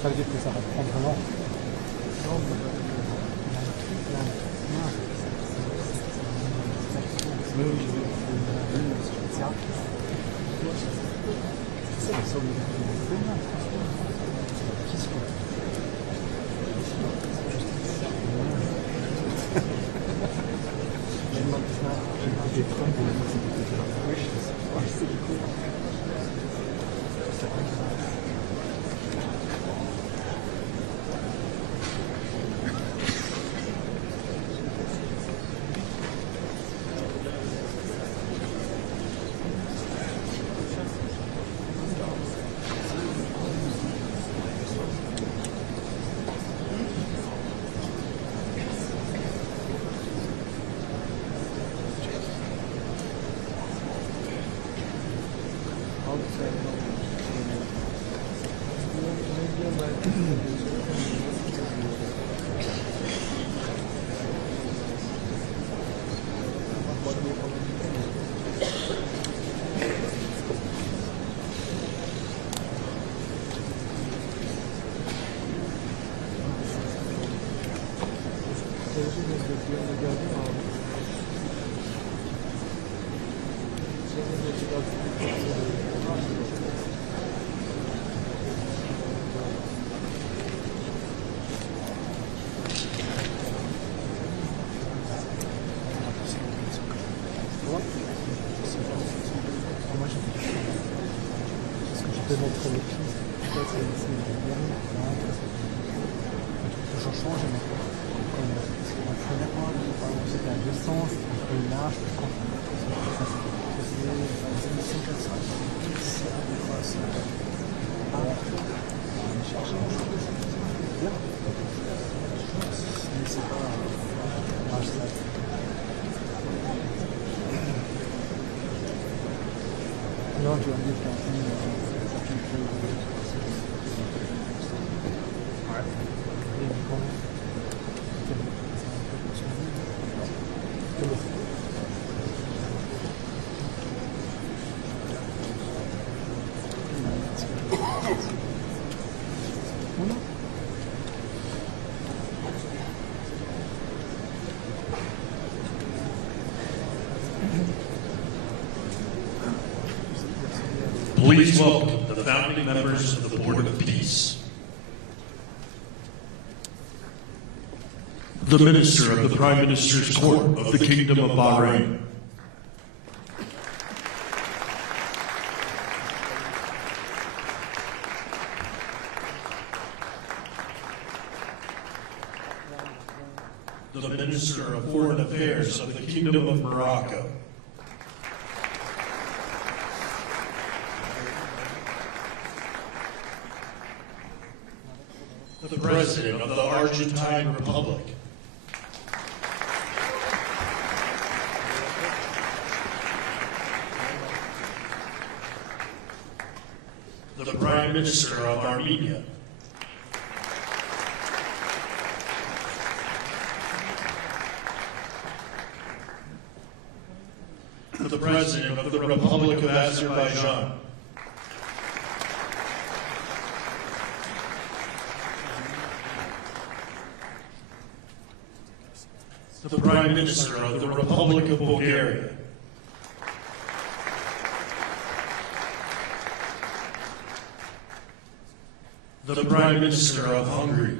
Ça veut dire que ça va prendre un an. Please welcome the founding members of the Board of Peace. The Minister of the Prime Minister's Court of the Kingdom of Bahrain. The Minister of Foreign Affairs of the Kingdom of Morocco. The President of the Argentine Republic. The Prime Minister of Armenia. The President of the Republic of Azerbaijan. The Prime Minister of the Republic of Bulgaria. the Prime Minister of Hungary,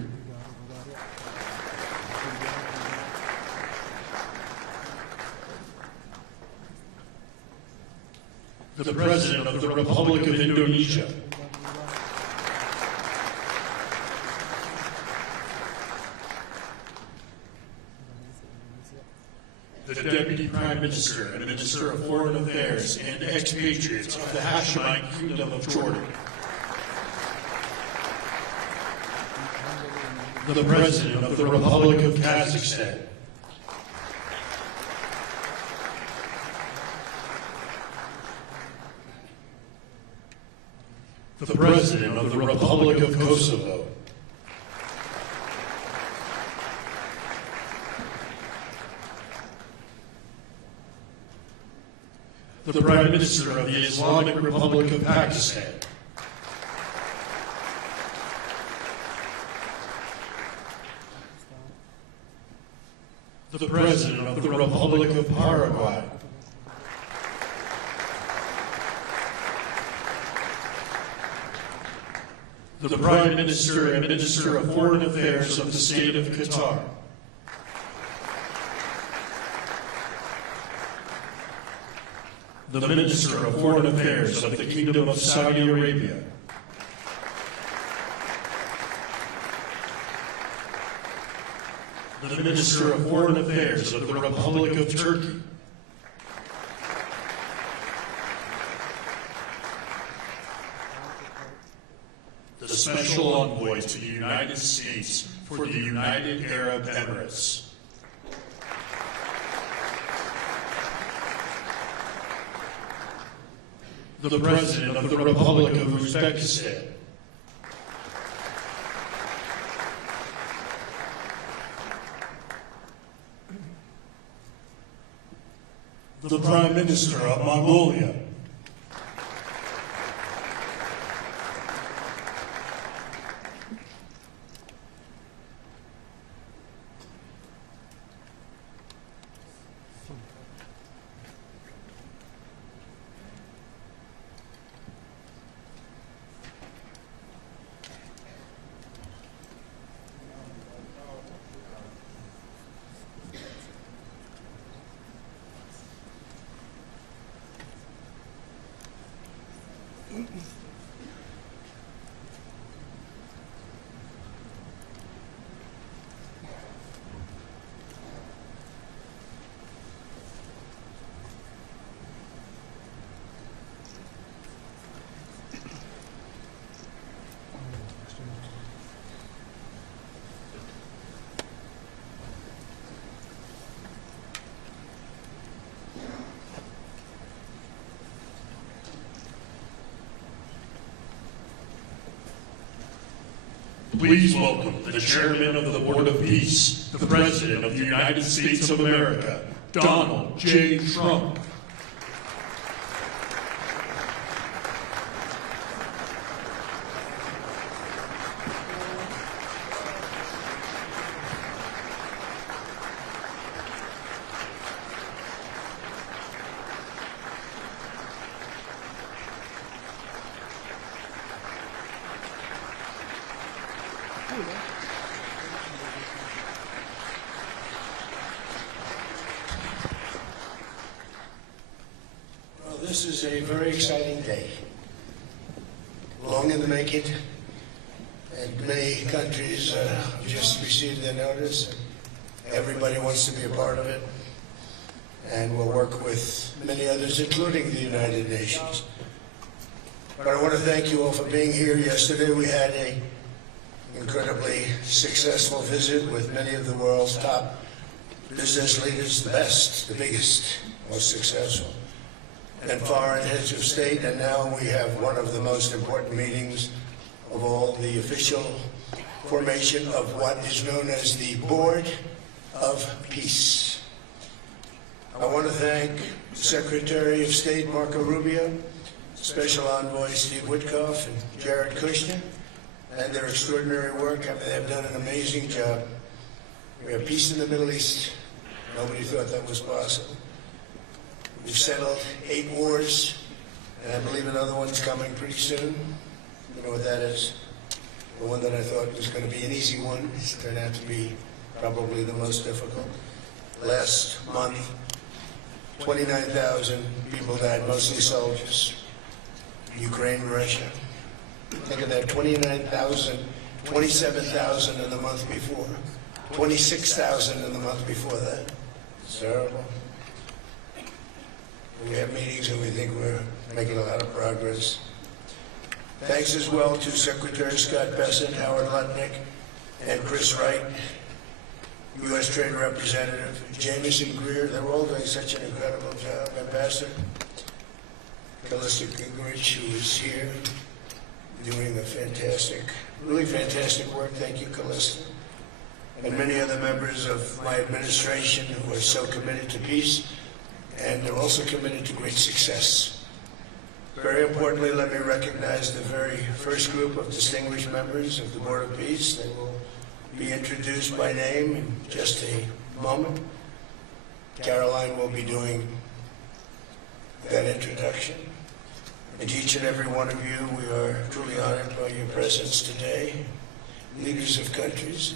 the President of the Republic of Indonesia, the Deputy Prime Minister and Minister of Foreign Affairs and expatriates of the Hashemite Kingdom of Jordan, the President of the Republic of Kazakhstan, the President of the Republic of Kosovo, the Prime Minister of the Islamic Republic of Pakistan, the President of the Republic of Paraguay, the Prime Minister and Minister of Foreign Affairs of the State of Qatar, the Minister of Foreign Affairs of the Kingdom of Saudi Arabia, the Minister of Foreign Affairs of the Republic of Turkey, the Special Envoy to the United States for the United Arab Emirates, the President of the Republic of Uzbekistan, the Prime Minister of Mongolia, Please welcome the Chairman of the Board of Peace, the President of the United States of America, Donald J. Trump. Well, this is a very exciting day. Long in the making, and many countries have just received their notice. Everybody wants to be a part of it, and we'll work with many others, including the United Nations. But I want to thank you all for being here. Yesterday we had an incredibly successful visit with many of the world's top business leaders, the best, the biggest, most successful, and foreign heads of state. And now we have one of the most important meetings of all, the official formation of what is known as the Board of Peace. I want to thank Secretary of State Marco Rubio, Special Envoy Steve Witkoff, and Jared Kushner, and their extraordinary work. I mean, they've done an amazing job. We have peace in the Middle East. Nobody thought that was possible. We've settled 8 wars, and I believe another one's coming pretty soon. You know what that is? The one that I thought was going to be an easy one has turned out to be probably the most difficult. Last month, 29,000 people died, mostly soldiers. Ukraine and Russia. Think of that, 29,000, 27,000 in the month before, 26,000 in the month before that. It's terrible. We have meetings and we think we're making a lot of progress. Thanks as well to Secretary Scott Bessent, Howard Lutnick, and Chris Wright, U.S. Trade Representative, Jameson Greer. They're all doing such an incredible job. Ambassador Callista Gingrich, who is here, doing a fantastic, really fantastic work. Thank you, Callista. And many other members of my administration who are so committed to peace, and they're also committed to great success. Very importantly, let me recognize the very first group of distinguished members of the Board of Peace. They will be introduced by name in just a moment. Caroline will be doing that introduction. And each and every one of you, we are truly honored by your presence today. Leaders of countries,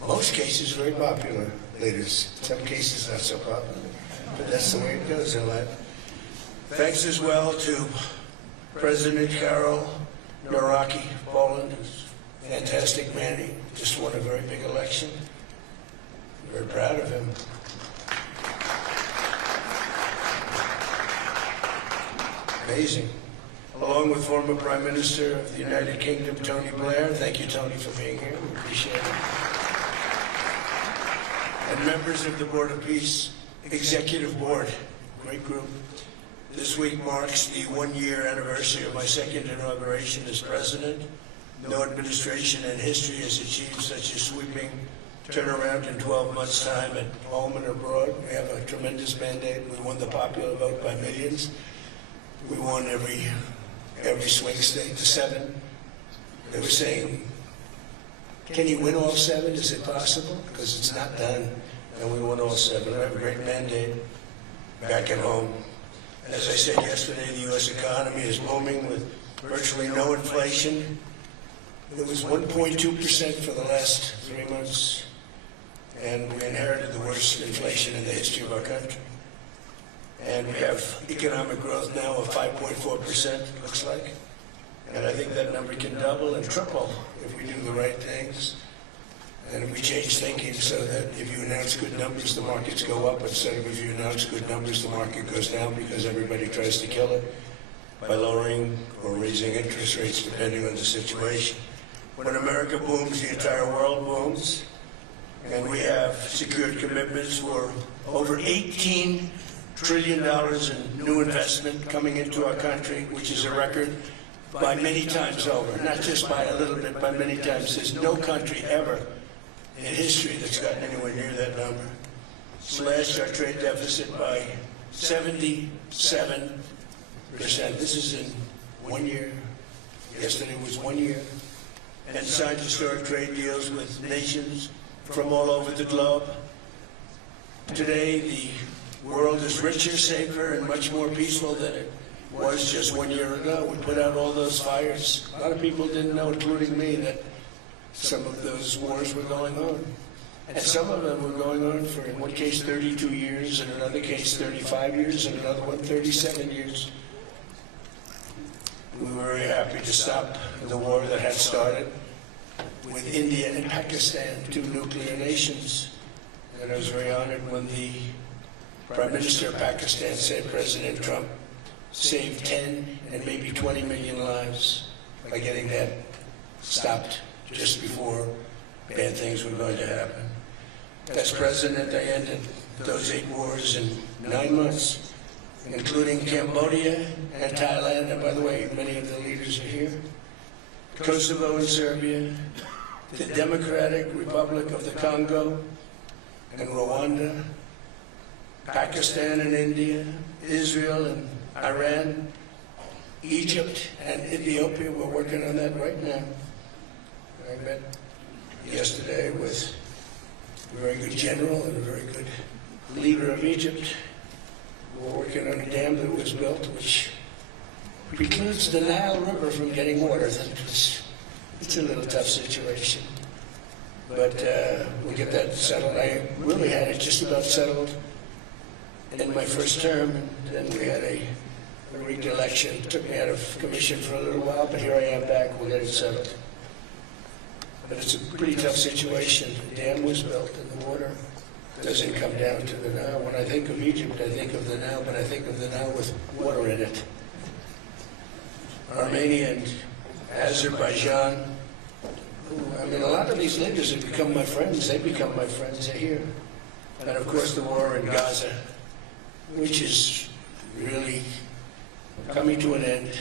in most cases very popular leaders, in some cases not so popular, but that's the way it goes in life. Thanks as well to President Karol Nawrocki, Poland, who's a fantastic man. He just won a very big election. We're very proud of him. Amazing. Along with former Prime Minister of the United Kingdom, Tony Blair. Thank you, Tony, for being here. We appreciate it. And members of the Board of Peace Executive Board, great group. This week marks the one-year anniversary of my second inauguration as president. No administration in history has achieved such a sweeping turnaround in 12 months' time at home and abroad. We have a tremendous mandate. We won the popular vote by millions. We won every swing state to 7. They were saying, can you win all 7? Is it possible? Because it's not done. And we won all 7. We have a great mandate back at home. As I said yesterday, the U.S. economy is booming with virtually no inflation. It was 1.2% for the last 3 months, and we inherited the worst inflation in the history of our country. And we have economic growth now of 5.4%, looks like. And I think that number can double and triple if we do the right things. And if we change thinking so that if you announce good numbers, the markets go up, instead of if you announce good numbers, the market goes down because everybody tries to kill it by lowering or raising interest rates depending on the situation. When America booms, the entire world booms. And we have secured commitments for over $18 trillion in new investment coming into our country, which is a record by many times over. Not just by a little bit, by many times. There's no country ever in history that's gotten anywhere near that number. Slashed our trade deficit by 77%. This is in 1 year. Yesterday was 1 year. And signed historic trade deals with nations from all over the globe. Today, the world is richer, safer, and much more peaceful than it was just 1 year ago. We put out all those fires. A lot of people didn't know, including me, that some of those wars were going on. And some of them were going on for, in one case, 32 years, in another case, 35 years, and another one, 37 years. We were very happy to stop the war that had started with India and Pakistan, 2 nuclear nations. And I was very honored when the Prime Minister of Pakistan said President Trump saved 10 and maybe 20 million lives by getting that stopped just before bad things were going to happen. As president, I ended those 8 wars in 9 months, including Cambodia and Thailand. And by the way, many of the leaders are here. Kosovo and Serbia, the Democratic Republic of the Congo and Rwanda, Pakistan and India, Israel and Iran, Egypt and Ethiopia. We're working on that right now. I met yesterday with a very good general and a very good leader of Egypt. We're working on a dam that was built which precludes the Nile River from getting water. That was it's a little tough situation. But we'll get that settled. I really had it just about settled in my first term, and then we had a rigged election. It took me out of commission for a little while, but here I am back. We'll get it settled. But it's a pretty tough situation. The dam was built, and the water doesn't come down to the Nile. When I think of Egypt, I think of the Nile, but I think of the Nile with water in it. Armenia and Azerbaijan. I mean, a lot of these leaders have become my friends. They become my friends. They're here. And of course, the war in Gaza, which is really coming to an end.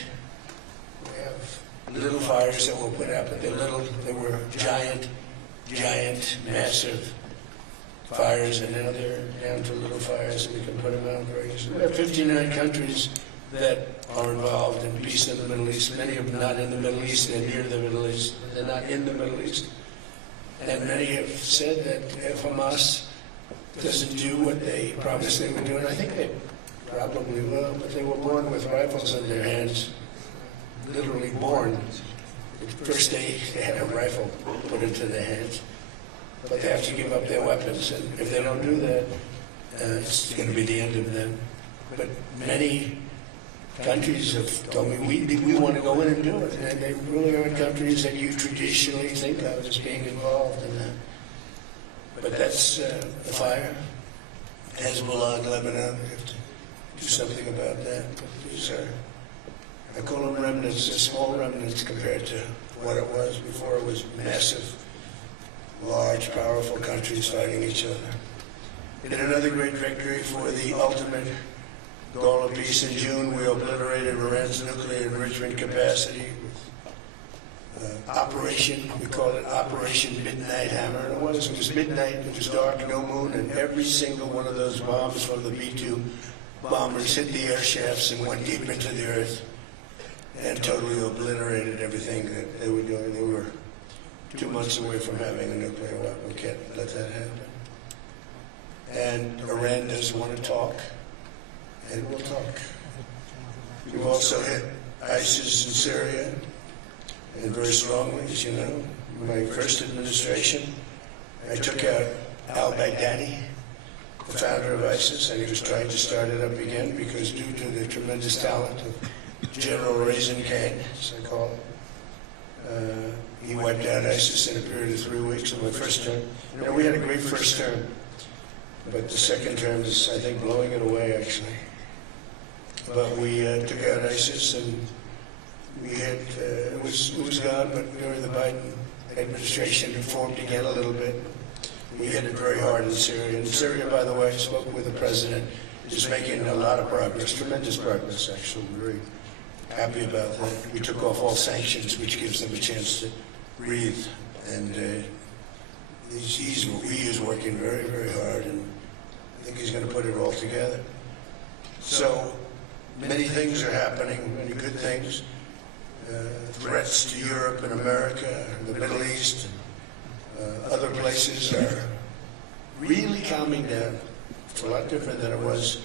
We have little fires that were put out, but they were giant, massive fires, and now they're down to little fires, and we can put them out very easily. We have 59 countries that are involved in peace in the Middle East. Many of them not in the Middle East, they're near the Middle East, but they're not in the Middle East. And many have said that if Hamas doesn't do what they promised they would do, and I think they probably will, but they were born with rifles in their hands, literally born. The first day they had a rifle put into their hands, but they have to give up their weapons, and if they don't do that, it's going to be the end of them. But many countries have told me, we want to go in and do it, and they really aren't countries that you traditionally think of as being involved in that. But that's the fire. Hezbollah in Lebanon, we have to do something about that. But these are, I call them remnants, they're small remnants compared to what it was before. It was massive, large, powerful countries fighting each other. In another great victory for the ultimate goal of peace in June, we obliterated Iran's nuclear enrichment capacity with Operation, we call it Operation Midnight Hammer. And it was midnight, it was dark, no moon, and every single one of those bombs from the B-2 bombers hit the air shafts and went deep into the earth and totally obliterated everything that they were doing. They were 2 months away from having a nuclear weapon. We can't let that happen. And Iran doesn't want to talk, and we'll talk. We've also hit ISIS in Syria, and very strongly, as you know. In my first administration, I took out al-Baghdadi, the founder of ISIS, and he was trying to start it up again because due to the tremendous talent of General Raisin Khan, as I call it, he wiped out ISIS in a period of 3 weeks in my first term. You know, we had a great first term, but the second term is, I think, blowing it away, actually. But we took out ISIS, and we had, it was gone, but during the Biden administration, it formed again a little bit. We hit it very hard in Syria. And Syria, by the way, I spoke with the president, is making a lot of progress, tremendous progress, actually. We're very happy about that. We took off all sanctions, which gives them a chance to breathe. And he is working very, very hard, and I think he's going to put it all together. So many things are happening, many good things. Threats to Europe and America, and the Middle East, and other places are really calming down. It's a lot different than it was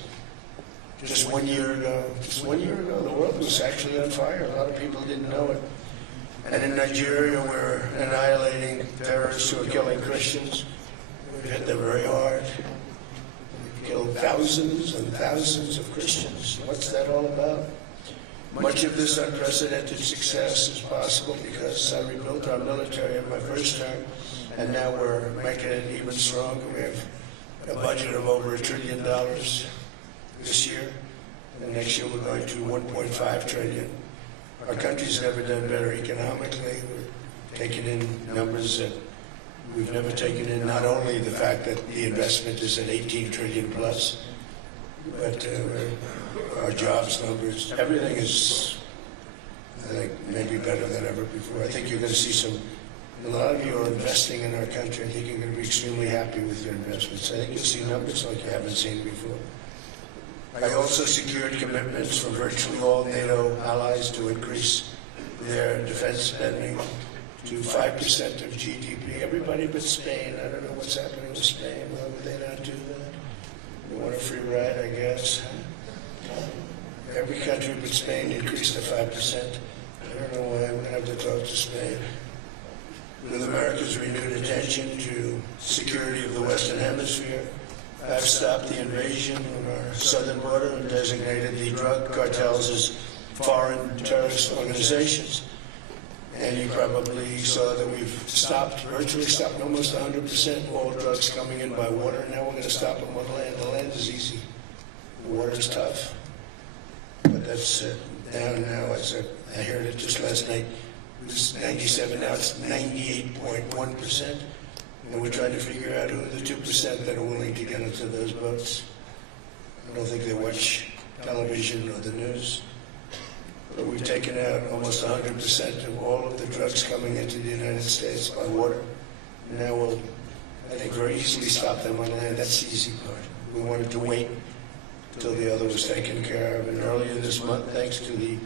just 1 year ago. Just 1 year ago, the world was actually on fire. A lot of people didn't know it. And in Nigeria, we're annihilating terrorists who are killing Christians. We've hit them very hard. We've killed thousands and thousands of Christians. What's that all about? Much of this unprecedented success is possible because I rebuilt our military in my first term, and now we're making it even stronger. We have a budget of over $1 trillion this year, and next year we're going to $1.5 trillion. Our country's never done better economically. We're taking in numbers that we've never taken in, not only the fact that the investment is at 18 trillion plus, but our jobs numbers, everything is, I think, maybe better than ever before. I think you're going to see a lot of you are investing in our country. I think you're going to be extremely happy with your investments. I think you'll see numbers like you haven't seen before. I also secured commitments from virtually all NATO allies to increase their defense spending to 5% of GDP. Everybody but Spain. I don't know what's happening with Spain. Why would they not do that? They want a free ride, I guess. Every country but Spain increased to 5%. I don't know why. I'm going to have to talk to Spain. With America's renewed attention to security of the Western Hemisphere, I've stopped the invasion of our southern border and designated the drug cartels as foreign terrorist organizations. And you probably saw that we've virtually stopped almost 100% all drugs coming in by water. Now we're going to stop them on land. The land is easy. The water is tough. But that's down now. I heard it just last night. It was 97, now it's 98.1%. And we're trying to figure out who are the 2% that are willing to get into those boats. I don't think they watch television or the news. But we've taken out almost 100% of all of the drugs coming into the United States by water. Now we'll, I think, very easily stop them on land. That's the easy part. We wanted to wait until the other was taken care of. And earlier this month, thanks to the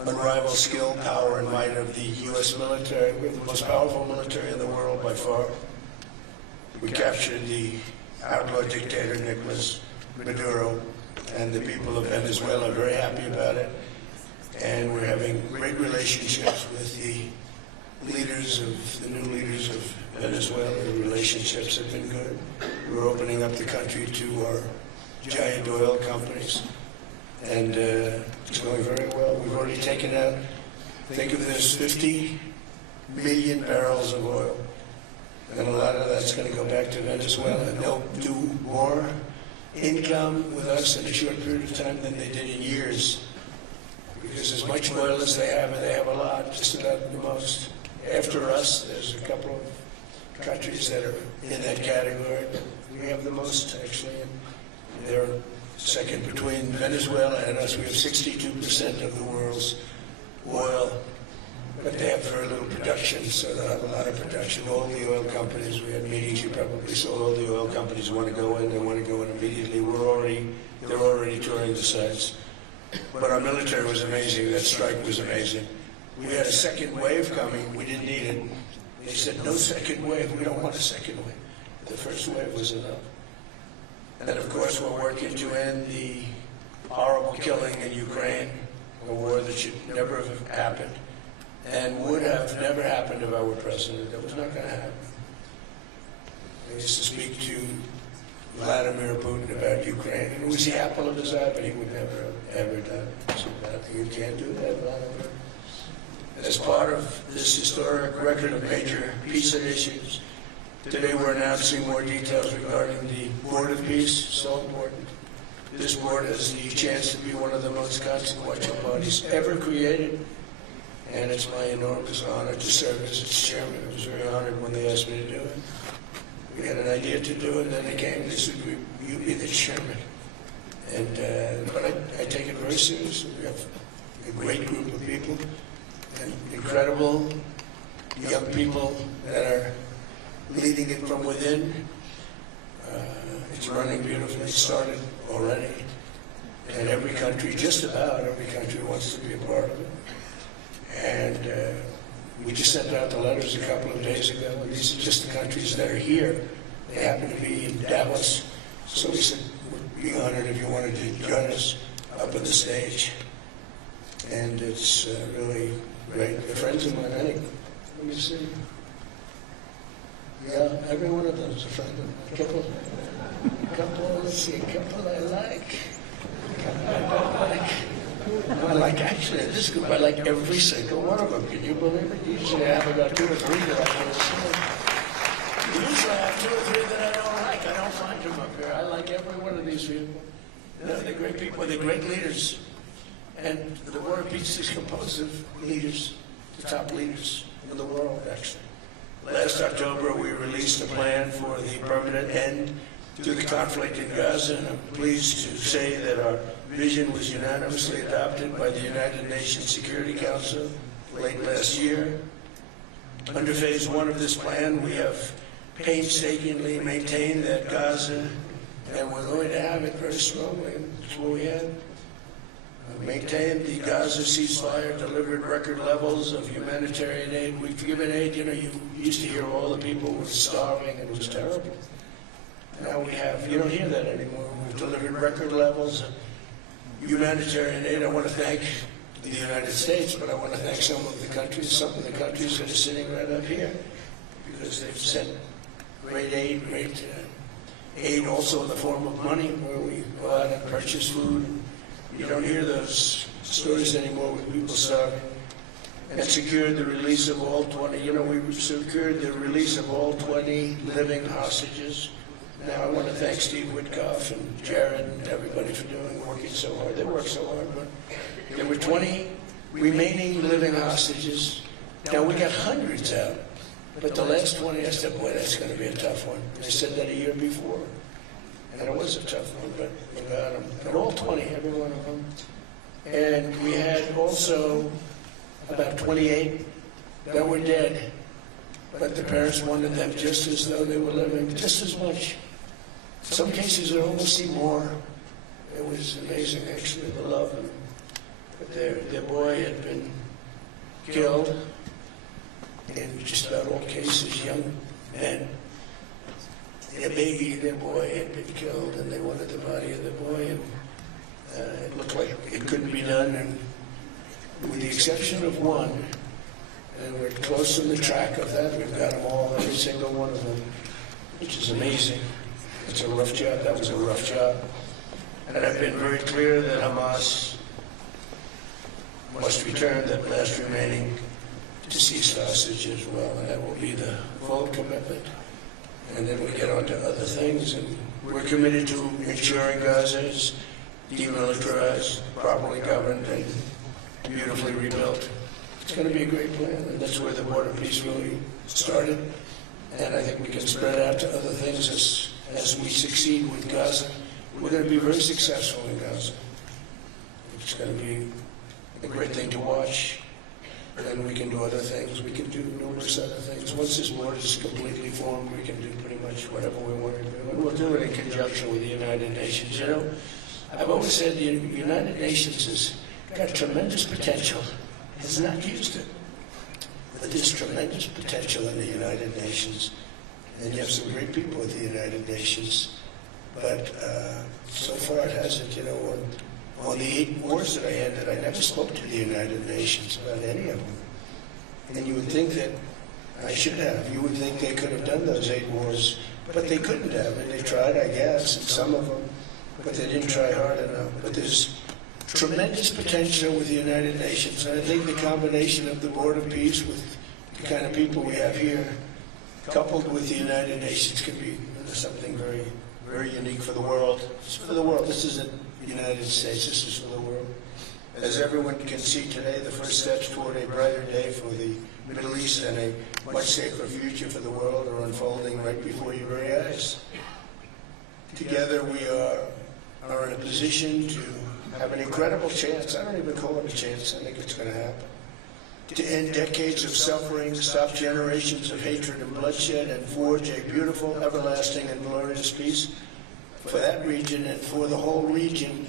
unrivaled skill, power, and might of the U.S. military, we have the most powerful military in the world by far. We captured the outlaw dictator Nicolas Maduro, and the people of Venezuela are very happy about it. And we're having great relationships with the new leaders of Venezuela. The relationships have been good. We're opening up the country to our giant oil companies, and it's going very well. We've already taken out, think of this, 50 million barrels of oil. And a lot of that's going to go back to Venezuela. And they'll do more income with us in a short period of time than they did in years. Because as much oil as they have, and they have a lot, just about the most. After us, there's a couple of countries that are in that category. We have the most, actually. And they're second between Venezuela and us. We have 62% of the world's oil. But they have very little production, so they have a lot of production. All the oil companies, we had meetings, you probably saw all the oil companies want to go in, they want to go in immediately. They're already touring the sites. But our military was amazing, that strike was amazing. We had a second wave coming, we didn't need it. They said, no second wave, we don't want a second wave. The first wave was enough. And of course, we're working to end the horrible killing in Ukraine, a war that should never have happened. And would have never happened if I were president. That was not going to happen. I used to speak to Vladimir Putin about Ukraine, and it was the apple of his eye, but he would never have ever done it. So you can't do that, Vladimir. As part of this historic record of major peace initiatives, today we're announcing more details regarding the Board of Peace, so important. This board has the chance to be one of the most consequential bodies ever created. And it's my enormous honor to serve as its chairman. I was very honored when they asked me to do it. We had an idea to do it, and then they came and they said, you be the chairman. And but I take it very seriously. We have a great group of people, and incredible young people that are leading it from within. It's running beautifully. It started already. And every country, just about every country, wants to be a part of it. And we just sent out the letters a couple of days ago. These are just the countries that are here. They happen to be in Davos. So we said, we'd be honored if you wanted to join us up on the stage. And it's really great. They're friends of mine, I think. Let me see. Yeah, every one of them is a friend of mine. Let's see, a couple I like. A couple I don't like. I like, actually, in this group, I like every single one of them. Can you believe it? Usually I have about 2 or 3 that I don't see. Usually I have 2 or 3 that I don't like. I don't find them up here. I like every one of these people. They're great people. They're great leaders. And the Board of Peace is composed of leaders, the top leaders in the world, actually. Last October, we released a plan for the permanent end to the conflict in Gaza, and I'm pleased to say that our vision was unanimously adopted by the United Nations Security Council late last year. Under phase 1 of this plan, we have painstakingly maintained that Gaza, and we're going to have it very strongly. That's what we have. Maintained the Gaza ceasefire, delivered record levels of humanitarian aid. We've given aid, you used to hear all the people were starving, and it was terrible. Now we have, you don't hear that anymore. We've delivered record levels of humanitarian aid. I want to thank the United States, but I want to thank some of the countries that are sitting right up here, because they've sent great aid also in the form of money, where we go out and purchase food. You don't hear those stories anymore with people starving. And secured the release of all 20, we secured the release of all 20 living hostages. Now I want to thank Steve Witkoff and Jared and everybody for working so hard. They worked so hard, but there were 20 remaining living hostages. Now we got hundreds out, but the last 20, I said, boy, that's going to be a tough one. I said that a year before, and it was a tough one, but we got them. And all 20, every one of them. And we had also about 28 that were dead, but the parents wanted them just as though they were living, just as much. Some cases it almost seemed more. It was amazing, actually, the love. But their boy had been killed in just about all cases, young men. Their baby, their boy had been killed, and they wanted the body of the boy, and it looked like it couldn't be done. And with the exception of one, and we're close on the track of that, we've got them all, every single one of them, which is amazing. It's a rough job. That was a rough job. And I've been very clear that Hamas must return that last remaining deceased hostage as well, and that will be the full commitment. And then we get on to other things, and we're committed to ensuring Gaza is demilitarized, properly governed, and beautifully rebuilt. It's going to be a great plan, and that's where the border peace really started. And I think we can spread out to other things as we succeed with Gaza. We're going to be very successful in Gaza. It's going to be a great thing to watch. And then we can do other things. We can do numerous other things. Once this border is completely formed, we can do pretty much whatever we want to do. And we'll do it in conjunction with the United Nations. I've always said the United Nations has got tremendous potential, has not used it. But there's tremendous potential in the United Nations, and you have some great people at the United Nations. But so far it hasn't. On the 8 wars that I ended, I never spoke to the United Nations about any of them. And you would think that I should have. You would think they could have done those 8 wars, but they couldn't have. And they tried, I guess, in some of them, but they didn't try hard enough. But there's tremendous potential with the United Nations, and I think the combination of the Board of Peace with the kind of people we have here, coupled with the United Nations, can be something very, very unique for the world. It's for the world. This isn't the United States. This is for the world. As everyone can see today, the first steps toward a brighter day for the Middle East and a much safer future for the world are unfolding right before your very eyes. Together we are in a position to have an incredible chance. I don't even call it a chance. I think it's going to happen. To end decades of suffering, stop generations of hatred and bloodshed, and forge a beautiful, everlasting, and glorious peace for that region and for the whole region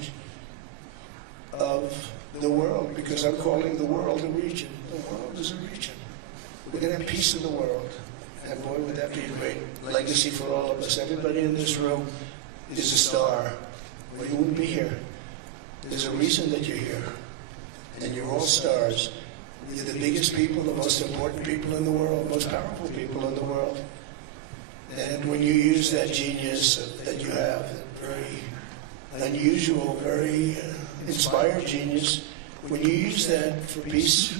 of the world, because I'm calling the world a region. The world is a region. We're going to have peace in the world. And boy, would that be a great legacy for all of us. Everybody in this room is a star, or you wouldn't be here. There's a reason that you're here, and you're all stars. You're the biggest people, the most important people in the world, most powerful people in the world. And when you use that genius that you have, that very unusual, very inspired genius, when you use that for peace,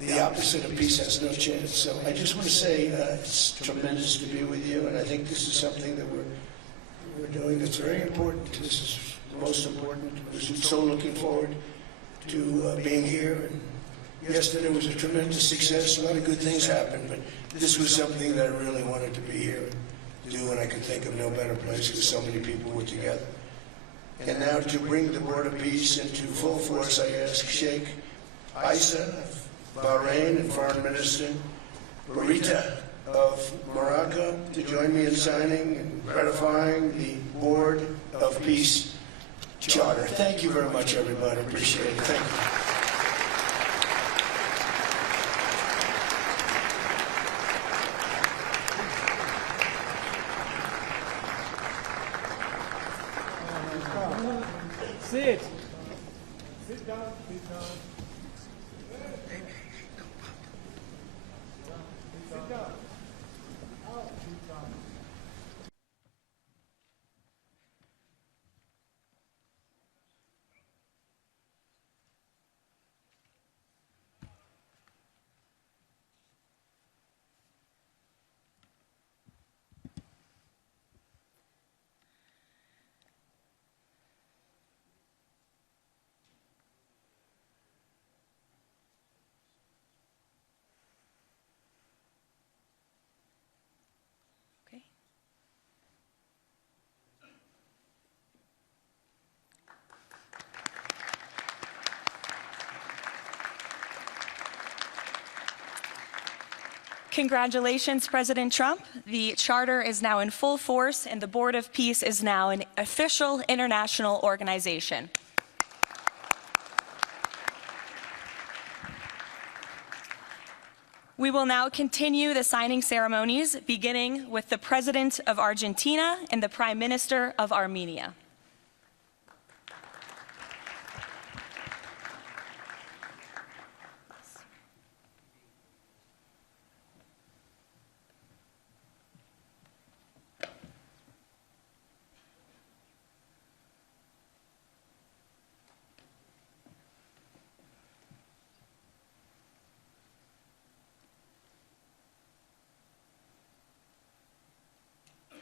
the opposite of peace has no chance. So I just want to say it's tremendous to be with you, and I think this is something that we're doing that's very important. This is the most important. We're so looking forward to being here. And yesterday was a tremendous success. A lot of good things happened, but this was something that I really wanted to be here and do, and I could think of no better place because so many people were together. And now to bring the Board of Peace into full force, I ask Sheikh Isa of Bahrain and Foreign Minister Barita of Morocco to join me in signing and ratifying the Board of Peace Charter. Thank you very much, everybody. Appreciate it. Thank you. Sit. Sit down. Congratulations, President Trump. The charter is now in full force, and the Board of Peace is now an official international organization. We will now continue the signing ceremonies, beginning with the President of Argentina and the Prime Minister of Armenia.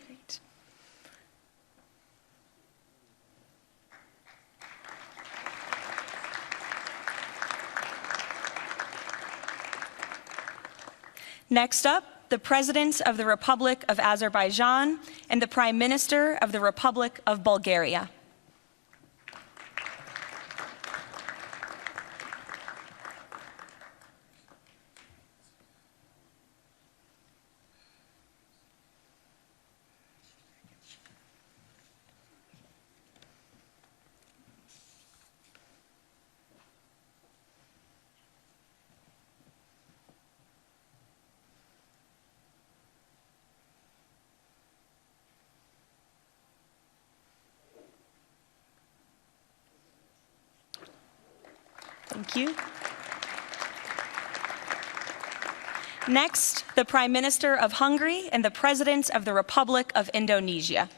Great. Next up, the President of the Republic of Azerbaijan and the Prime Minister of the Republic of Bulgaria. Thank you. Next, the Prime Minister of Hungary and the President of the Republic of Indonesia.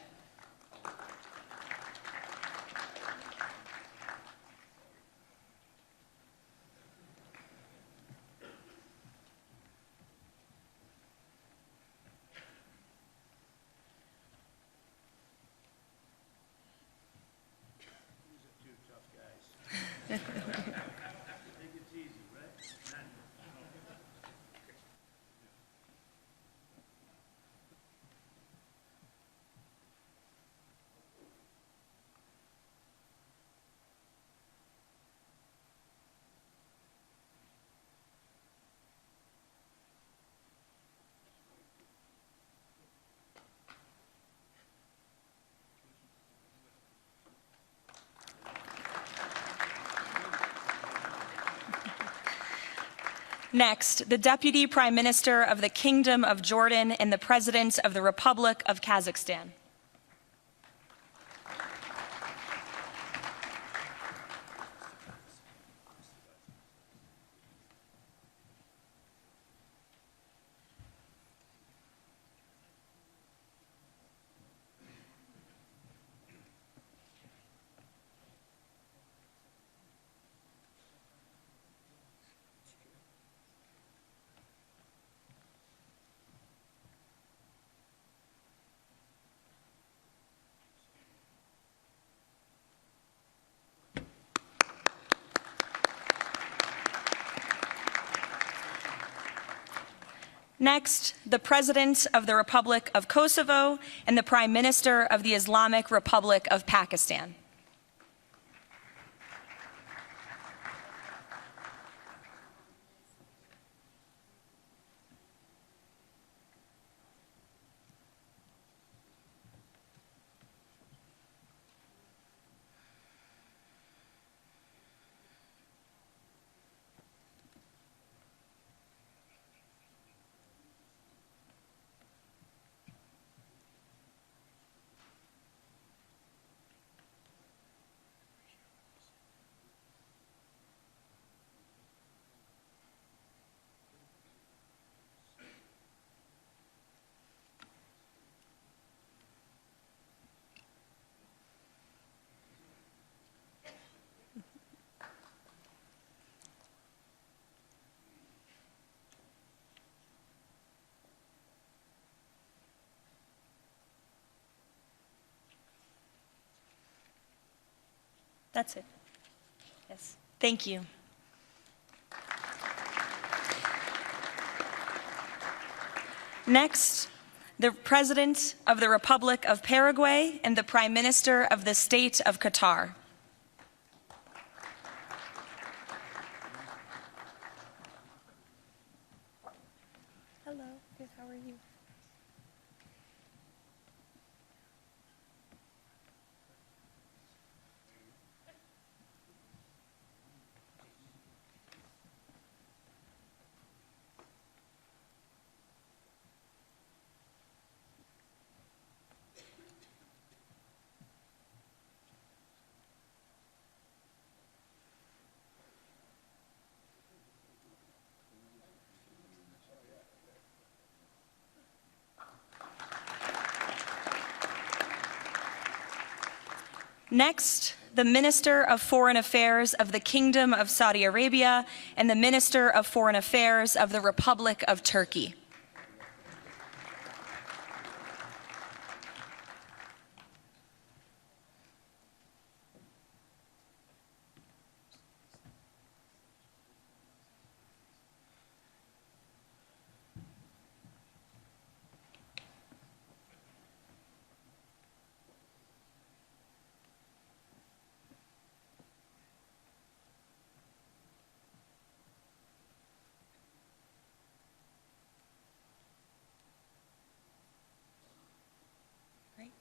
Next, the Deputy Prime Minister of the Kingdom of Jordan and the President of the Republic of Kazakhstan. Next, the President of the Republic of Kosovo and the Prime Minister of the Islamic Republic of Pakistan. That's it. Yes. Thank you. Next, the President of the Republic of Paraguay and the Prime Minister of the State of Qatar. Hello, good, how are you? Next, the Minister of Foreign Affairs of the Kingdom of Saudi Arabia and the Minister of Foreign Affairs of the Republic of Turkey. Great.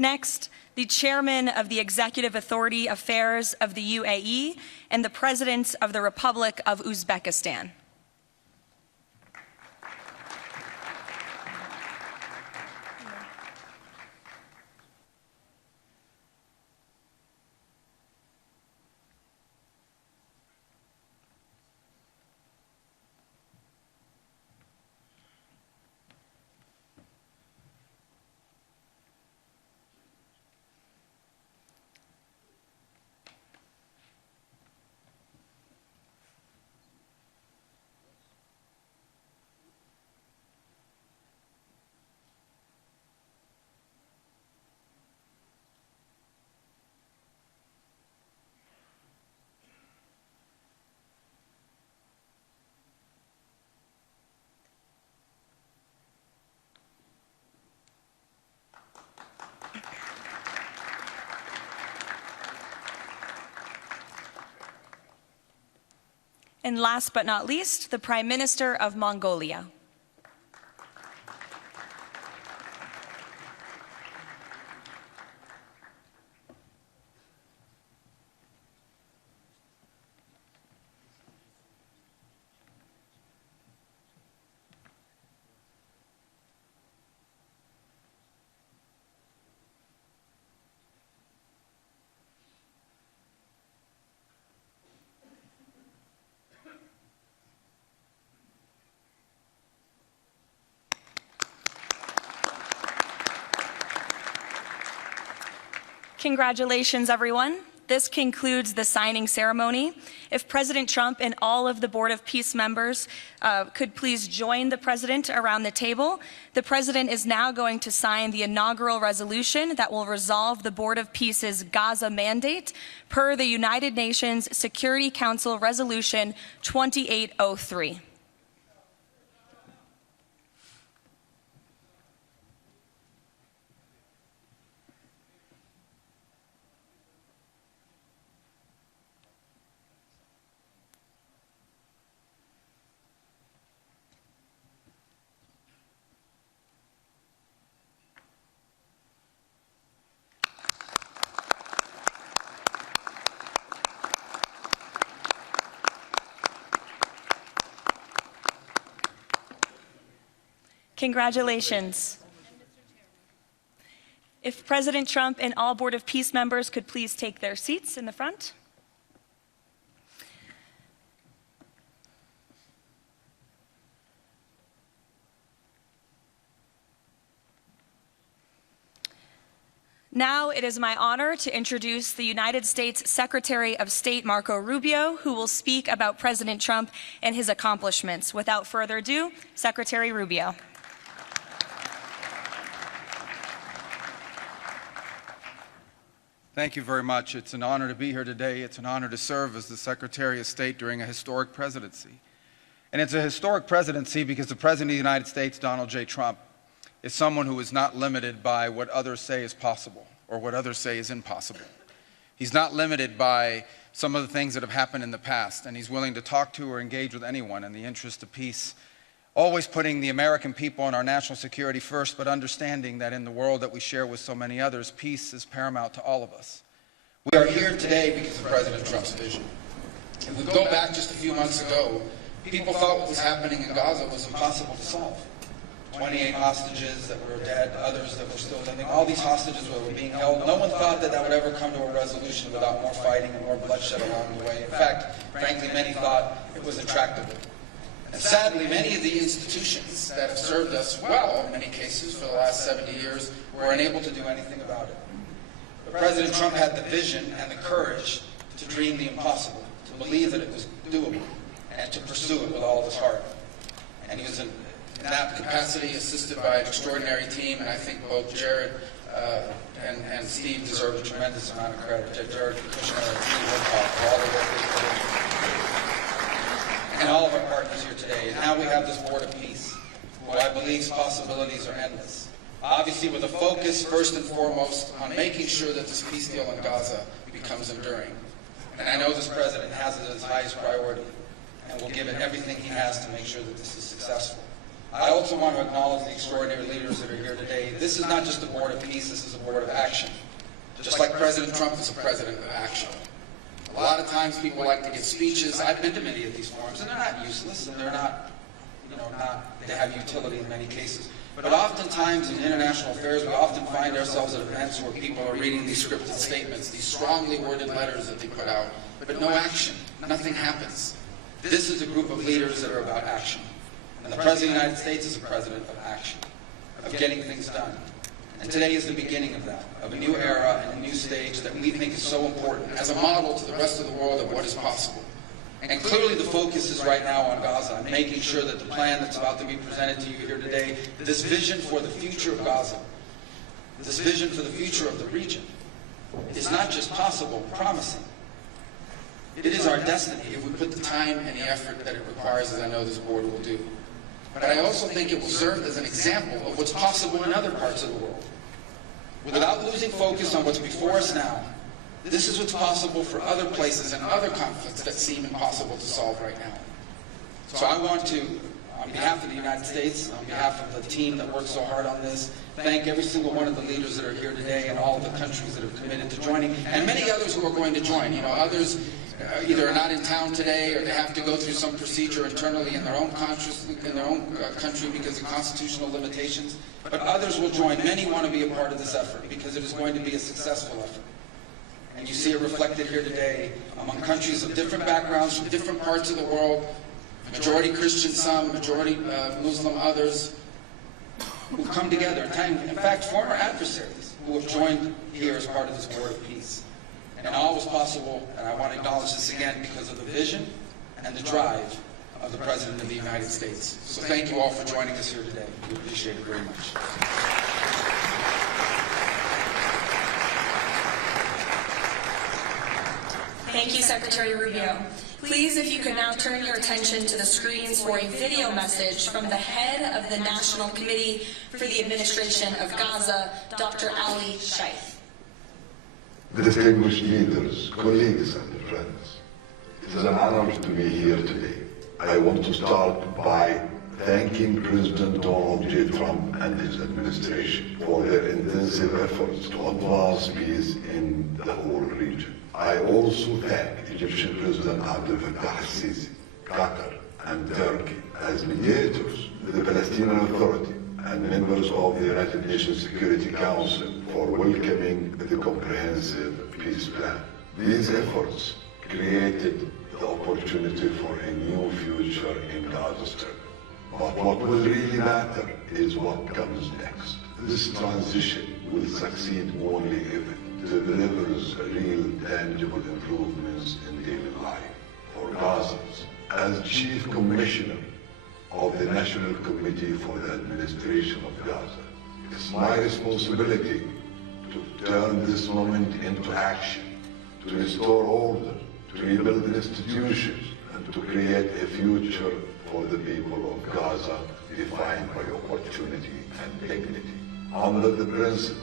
Next, the Chairman of the Executive Authority Affairs of the UAE and the President of the Republic of Uzbekistan. And last but not least, the Prime Minister of Mongolia. Congratulations, everyone. This concludes the signing ceremony. If President Trump and all of the Board of Peace members could please join the President around the table. The President is now going to sign the inaugural resolution that will resolve the Board of Peace's Gaza mandate per the United Nations Security Council Resolution 2803. Congratulations. If President Trump and all Board of Peace members could please take their seats in the front. Now it is my honor to introduce the United States Secretary of State Marco Rubio, who will speak about President Trump and his accomplishments. Without further ado, Secretary Rubio. Thank you very much. It's an honor to be here today. It's an honor to serve as the Secretary of State during a historic presidency. And it's a historic presidency because the President of the United States, Donald J. Trump, is someone who is not limited by what others say is possible or what others say is impossible. He's not limited by some of the things that have happened in the past, and he's willing to talk to or engage with anyone in the interest of peace, always putting the American people and our national security first, but understanding that in the world that we share with so many others, peace is paramount to all of us. We are here today because of President Trump's vision. If we go back just a few months ago, people thought what was happening in Gaza was impossible to solve. 28 hostages that were dead, others that were still living, all these hostages that were being held. No one thought that that would ever come to a resolution without more fighting and more bloodshed along the way. In fact, frankly, many thought it was intractable. And sadly, many of the institutions that have served us well in many cases for the last 70 years were unable to do anything about it. But President Trump had the vision and the courage to dream the impossible, to believe that it was doable, and to pursue it with all of his heart. And he was in that capacity assisted by an extraordinary team, and I think both Jared and Steve deserve a tremendous amount of credit. Jared Kushner and Steve Woodcock for all the work they put in. And all of our partners here today. And now we have this Board of Peace, who I believe's possibilities are endless. Obviously with a focus first and foremost on making sure that this peace deal in Gaza becomes enduring. And I know this president has it as his highest priority and will give it everything he has to make sure that this is successful. I also want to acknowledge the extraordinary leaders that are here today. This is not just a board of peace, this is a board of action. Just like President Trump is a president of action. A lot of times people like to give speeches. I've been to many of these forums, and they're not useless, and they're not, they have utility in many cases. But oftentimes in international affairs, we often find ourselves at events where people are reading these scripted statements, these strongly worded letters that they put out, but no action. Nothing happens. This is a group of leaders that are about action. And the President of the United States is a president of action, of getting things done. And today is the beginning of that, of a new era and a new stage that we think is so important as a model to the rest of the world of what is possible. And clearly the focus is right now on Gaza and making sure that the plan that's about to be presented to you here today, this vision for the future of Gaza, this vision for the future of the region, is not just possible, promising. It is our destiny if we put the time and the effort that it requires, as I know this board will do. But I also think it will serve as an example of what's possible in other parts of the world. Without losing focus on what's before us now, this is what's possible for other places and other conflicts that seem impossible to solve right now. So I want to, on behalf of the United States, on behalf of the team that worked so hard on this, thank every single one of the leaders that are here today and all of the countries that have committed to joining, and many others who are going to join. Others either are not in town today or they have to go through some procedure internally in their own country because of constitutional limitations. But others will join. Many want to be a part of this effort because it is going to be a successful effort. And you see it reflected here today among countries of different backgrounds from different parts of the world, majority Christian some, majority Muslim others, who've come together. In fact, former adversaries who have joined here as part of this Board of Peace. And all was possible, and I want to acknowledge this again, because of the vision and the drive of the President of the United States. So thank you all for joining us here today. We appreciate it very much. Thank you, Secretary Rubio. Please, if you could now turn your attention to the screens for a video message from the head of the National Committee for the Administration of Gaza, Dr. Ali Shaith. Distinguished leaders, colleagues and friends, it is an honor to be here today. I want to start by thanking President Donald J. Trump and his administration for their intensive efforts to advance peace in the whole region. I also thank Egyptian President Abdel Fattah al-Sisi, Qatar, and Turkey as mediators, the Palestinian Authority, and members of the United Nations Security Council for welcoming the comprehensive peace plan. These efforts created the opportunity for a new future in Gaza Strip. But what will really matter is what comes next. This transition will succeed only if it delivers real, tangible improvements in daily life for Gazans. As Chief Commissioner of the National Committee for the Administration of Gaza, it's my responsibility to turn this moment into action, to restore order, to rebuild institutions, and to create a future for the people of Gaza defined by opportunity and dignity, under the principle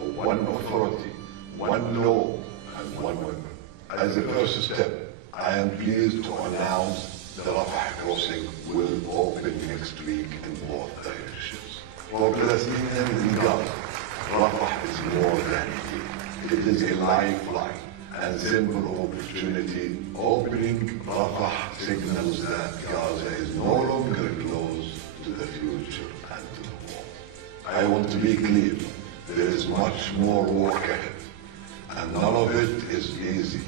of one authority, one law, and and 1 woman. As a first step, I am pleased to announce the Rafah crossing will open next week in both directions. For Palestinians in Gaza, Rafah is more than a deal. It is a lifeline and symbol of opportunity. Opening Rafah signals that Gaza is no longer closed to the future and to the war. I want to be clear, there is much more work ahead, and none of it is easy.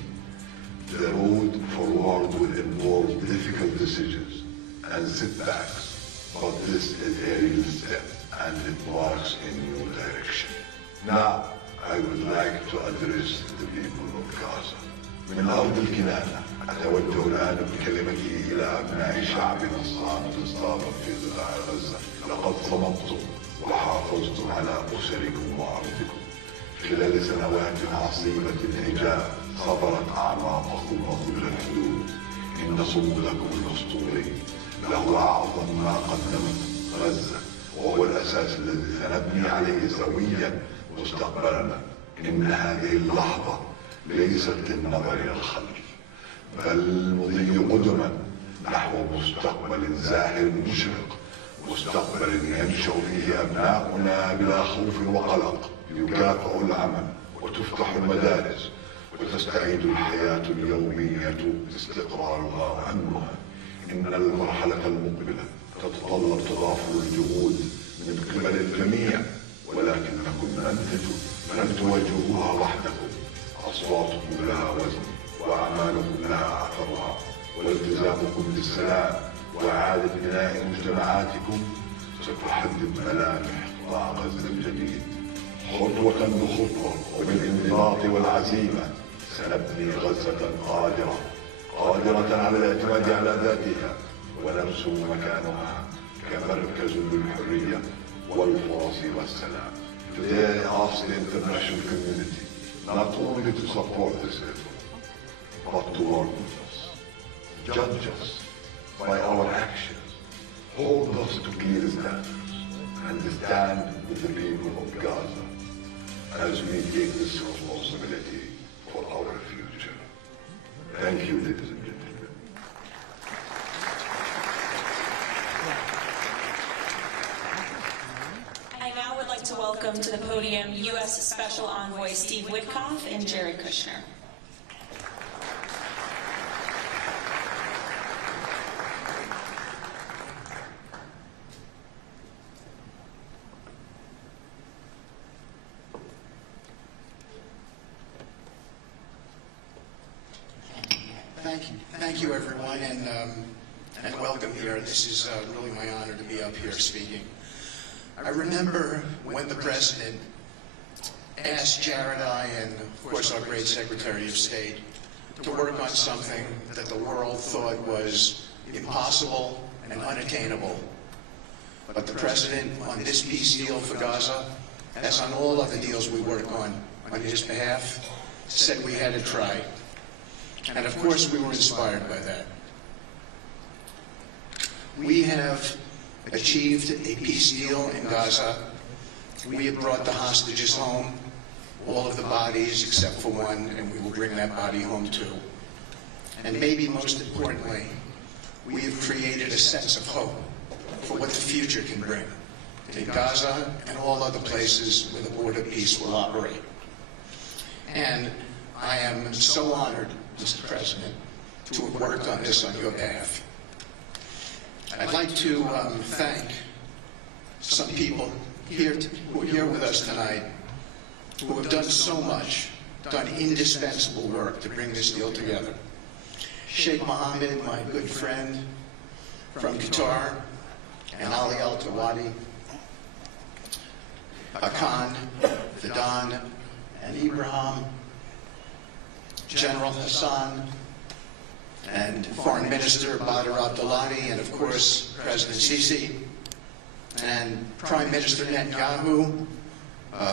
The road forward will involve difficult decisions and setbacks, but this is a real step and it marks a new direction. Now, I would like to address the people of Gaza. من أرض الكنانة أتوجه الآن بكلمتي إلى أبناء شعبنا الصامت الصابر في قطاع غزة. لقد صمتم وحافظتم على أسركم وأرضكم. خلال سنوات عصيبة الحجاب صبرت أعماقكم وكل الحدود. إن صمودكم الأسطوري له أعظم ما قدمت غزة، وهو الأساس الذي سنبني عليه سويا مستقبلنا. إن هذه اللحظة ليست للنظر إلى الخلف، بل مضي قدما نحو مستقبل زاهر مشرق، مستقبل ينشأ فيه أبناؤنا بلا خوف وقلق. يكافأ العمل وتفتح المدارس وتستعيد الحياة اليومية استقرارها وأمنها. إن المرحلة المقبلة تتطلب تضافر الجهود من قبل الجميع، ولكنكم لن تواجهوها وحدكم. أصواتكم لها وزن، وأعمالكم لها أثرها، والتزامكم بالسلام وإعادة بناء مجتمعاتكم ستحدد ملامح قطاع غزة الجديد. خطوة بخطوة وبالانضباط والعزيمة سنبني غزة قادرة على الاعتماد على ذاتها، ونرسم مكانها كمركز للحرية والفرص والسلام. Today I ask the international community not only to support this effort, but to work with us, judge us by our actions, hold us to clear standards, and stand with the people of Gaza as we take this responsibility for our future. Thank you, ladies and gentlemen. I now would like to welcome to the podium U.S. Special Envoy Steve Witkoff and Jared Kushner. Thank you, everyone, and welcome here. This is really my honor to be up here speaking. I remember when the President asked Jared, I, and of course our great Secretary of State, to work on something that the world thought was impossible and unattainable. But the President, on this peace deal for Gaza, as on all other deals we work on his behalf, said we had to try. And of course we were inspired by that. We have achieved a peace deal in Gaza. We have brought the hostages home, all of the bodies except for one, and we will bring that body home too. And maybe most importantly, we have created a sense of hope for what the future can bring in Gaza and all other places where the border peace will operate. And I am so honored, Mr. President, to have worked on this on your behalf. I'd like to thank some people who are here with us tonight who have done so much, done indispensable work to bring this deal together. Sheikh Mohammed, my good friend from Qatar, and Ali Al-Tawadi, Akan, Fidan, and Ibrahim, General Hassan, and Foreign Minister Badr Abdulani, and of course President Sisi, and Prime Minister Netanyahu,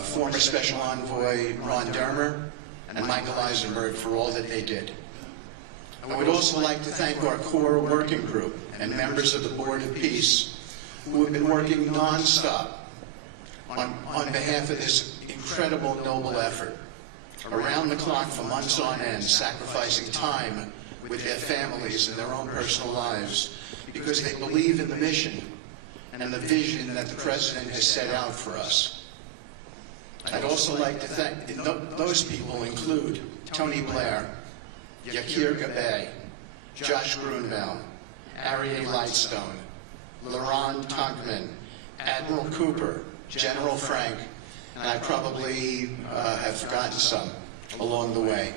former Special Envoy Ron Dermer, and Michael Eisenberg for all that they did. I would also like to thank our core working group and members of the Board of Peace who have been working non-stop on behalf of this incredible, noble effort. around the clock for months on end, sacrificing time with their families and their own personal lives because they believe in the mission and the vision that the President has set out for us. I'd also like to thank, those people include Tony Blair, Yakir Gabay, Josh Grunbaum, Ariel Lightstone, Laurent Tonkman, Admiral Cooper, General Frank, and I probably have forgotten some along the way.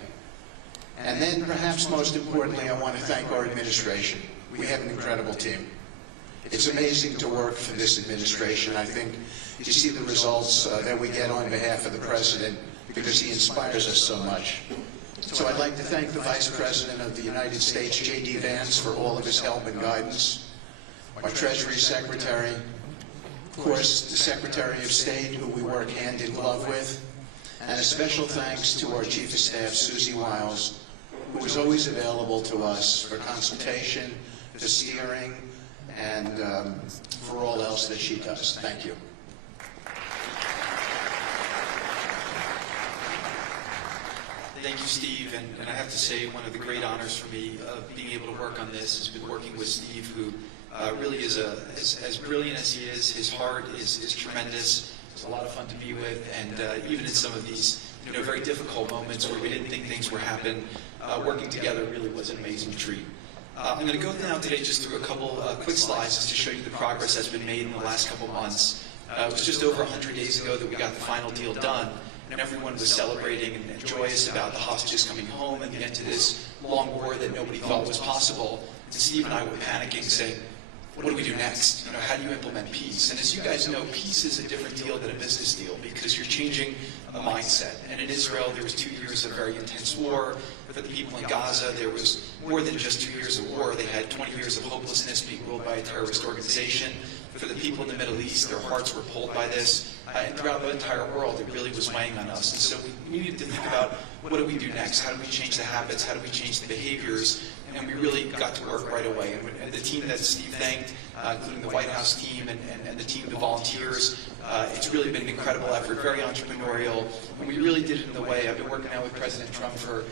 And then perhaps most importantly, I want to thank our administration. We have an incredible team. It's amazing to work for this administration. I think you see the results that we get on behalf of the President because he inspires us so much. So I'd like to thank the Vice President of the United States, J.D. Vance, for all of his help and guidance, our Treasury Secretary, of course, the Secretary of State, who we work hand in glove with, and a special thanks to our Chief of Staff, Susie Wiles, who is always available to us for consultation, for steering, and for all else that she does. Thank you. Thank you, Steve, and I have to say one of the great honors for me of being able to work on this has been working with Steve, who really is as brilliant as he is. His heart is tremendous. It's a lot of fun to be with, and even in some of these very difficult moments where we didn't think things would happen, working together really was an amazing treat. I'm going to go now today just through a couple quick slides just to show you the progress that's been made in the last couple months. It was just over 100 days ago that we got the final deal done, and everyone was celebrating and joyous about the hostages coming home and the end to this long war that nobody thought was possible. And Steve and I were panicking, saying, what do we do next? How do you implement peace? And as you guys know, peace is a different deal than a business deal because you're changing a mindset. And in Israel, there was 2 years of very intense war. For the people in Gaza, there was more than just 2 years of war. They had 20 years of hopelessness, being ruled by a terrorist organization. For the people in the Middle East, their hearts were pulled by this. And throughout the entire world, it really was weighing on us. And so we needed to think about, what do we do next? How do we change the habits? How do we change the behaviors? And we really got to work right away. And the team that Steve thanked, including the White House team and the team of volunteers, it's really been an incredible effort, very entrepreneurial. And we really did it in the way. I've been working now with President Trump for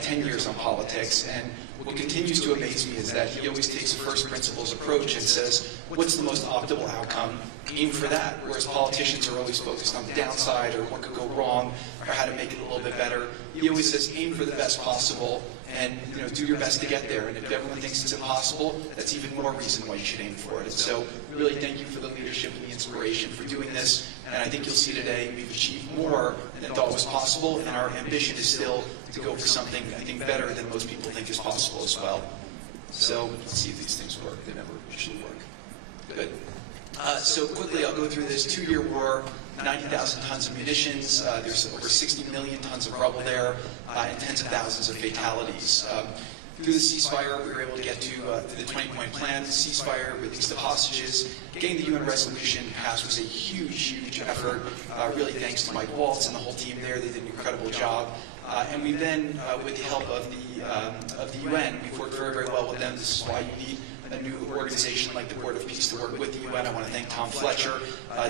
10 years on politics. And what continues to amaze me is that he always takes a first principles approach and says, what's the most optimal outcome? Aim for that. Whereas politicians are always focused on the downside or what could go wrong or how to make it a little bit better. He always says, aim for the best possible and do your best to get there. And if everyone thinks it's impossible, that's even more reason why you should aim for it. And so really thank you for the leadership and the inspiration for doing this. And I think you'll see today we've achieved more than thought was possible. And our ambition is still to go for something, I think, better than most people think is possible as well. So let's see if these things work. They never usually work. Good. So quickly, I'll go through this 2-year war, 90,000 tons of munitions, there's over 60 million tons of rubble there, and tens of thousands of fatalities. Through the ceasefire, we were able to get to the 20-point plan, ceasefire, release the hostages. Getting the UN resolution passed was a huge, huge effort, really thanks to Mike Waltz and the whole team there. They did an incredible job. And we then, with the help of the UN, we've worked very, very well with them. This is why you need a new organization like the Board of Peace to work with the UN. I want to thank Tom Fletcher.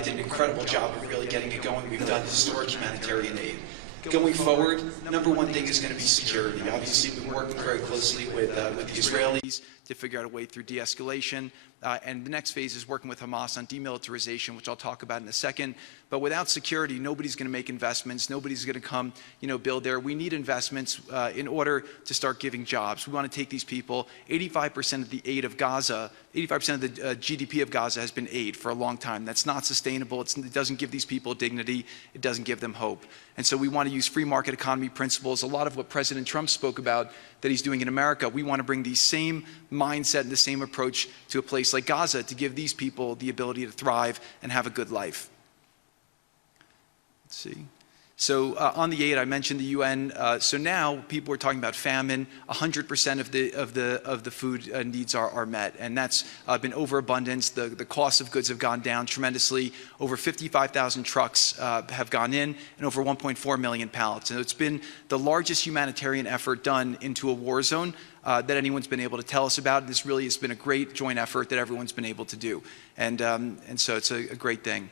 Did an incredible job of really getting it going. We've done historic humanitarian aid. Going forward, number one thing is going to be security. Obviously, we've been working very closely with the Israelis to figure out a way through de-escalation. And the next phase is working with Hamas on demilitarization, which I'll talk about in a second. But without security, nobody's going to make investments. Nobody's going to come, build there. We need investments in order to start giving jobs. We want to take these people. 85% of the aid of Gaza, 85% of the GDP of Gaza has been aid for a long time. That's not sustainable. It doesn't give these people dignity. It doesn't give them hope. And so we want to use free market economy principles. A lot of what President Trump spoke about that he's doing in America, we want to bring the same mindset and the same approach to a place like Gaza to give these people the ability to thrive and have a good life. Let's see. So on the aid, I mentioned the UN. So now people are talking about famine. 100% of the food needs are met, and that's been overabundance. The cost of goods have gone down tremendously. Over 55,000 trucks have gone in, and over 1.4 million pallets. And it's been the largest humanitarian effort done into a war zone that anyone's been able to tell us about. This really has been a great joint effort that everyone's been able to do, and so it's a great thing.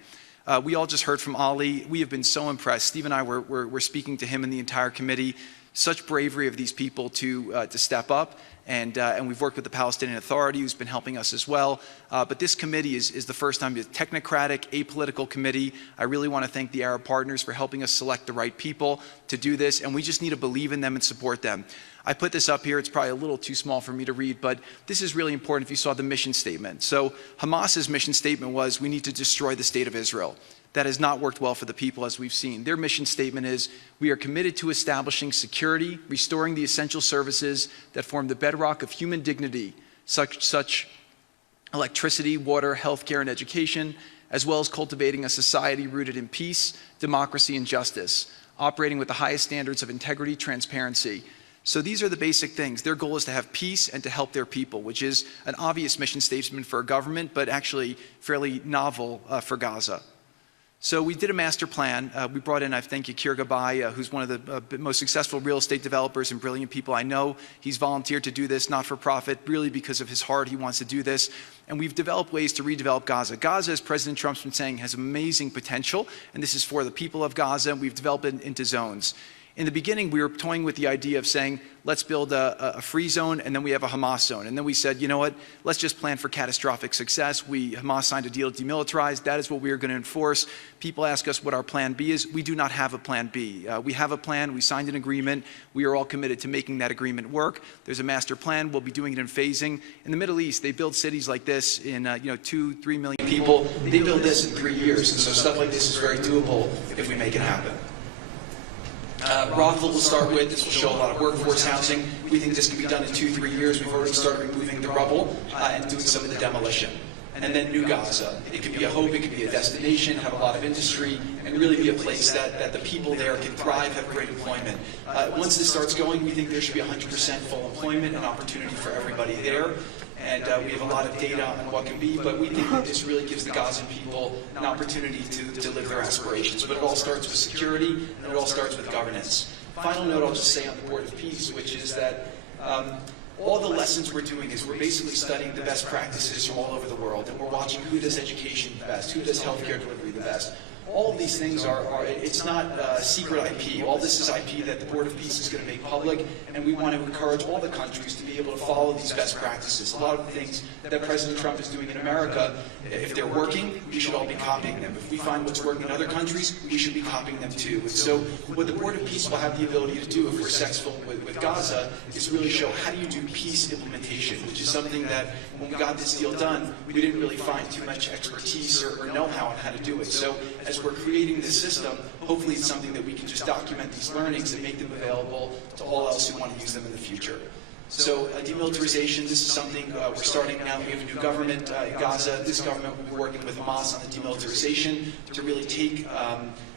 We all just heard from Ali. We have been so impressed. Steve and I were speaking to him and the entire committee. Such bravery of these people to step up. And we've worked with the Palestinian Authority, who's been helping us as well. But this committee is the first time, a technocratic, apolitical committee. I really want to thank the Arab partners for helping us select the right people to do this. And we just need to believe in them and support them. I put this up here. It's probably a little too small for me to read, but this is really important if you saw the mission statement. So Hamas's mission statement was, we need to destroy the state of Israel. That has not worked well for the people, as we've seen. Their mission statement is, we are committed to establishing security, restoring the essential services that form the bedrock of human dignity, such electricity, water, healthcare, and education, as well as cultivating a society rooted in peace, democracy, and justice, operating with the highest standards of integrity, transparency. So these are the basic things. Their goal is to have peace and to help their people, which is an obvious mission statement for a government, but actually fairly novel for Gaza. So we did a master plan. We brought in, I thank you, Yakir Gabay, who's one of the most successful real estate developers and brilliant people I know. He's volunteered to do this, not for profit, really because of his heart. He wants to do this. And we've developed ways to redevelop Gaza. Gaza, as President Trump's been saying, has amazing potential, and this is for the people of Gaza, and we've developed it into zones. In the beginning, we were toying with the idea of saying, let's build a free zone, and then we have a Hamas zone. And then we said, you know what, let's just plan for catastrophic success. Hamas signed a deal to demilitarize. That is what we are going to enforce. People ask us what our plan B is. We do not have a plan B. We have a plan. We signed an agreement. We are all committed to making that agreement work. There's a master plan. We'll be doing it in phasing. In the Middle East, they build cities like this in 2-3 million people. They build this in 3 years. And so stuff like this is very doable if we make it happen. Rockville will start with. This will show a lot of workforce housing. We think this can be done in 2-3 years. We've already started removing the rubble and doing some of the demolition. And then New Gaza. It could be a hope, it could be a destination, have a lot of industry, and really be a place that the people there can thrive, have great employment. Once this starts going, we think there should be 100% full employment and opportunity for everybody there. And we have a lot of data on what can be, but we think that this really gives the Gazan people an opportunity to live their aspirations. But it all starts with security, and it all starts with governance. Final note I'll just say on the Board of Peace, which is that all the lessons we're doing is we're basically studying the best practices from all over the world, and we're watching who does education the best, who does healthcare delivery the best. All of these things it's not secret IP. All this is IP that the Board of Peace is going to make public, and we want to encourage all the countries to be able to follow these best practices. A lot of the things that President Trump is doing in America, if they're working, we should all be copying them. If we find what's working in other countries, we should be copying them too. And so what the Board of Peace will have the ability to do if we're successful with Gaza is really show how do you do peace implementation, which is something that when we got this deal done, we didn't really find too much expertise or know-how on how to do it. So as we're creating this system, hopefully it's something that we can just document these learnings and make them available to all else who want to use them in the future. So demilitarization, this is something we're starting now. We have a new government in Gaza. This government will be working with Hamas on the demilitarization to really take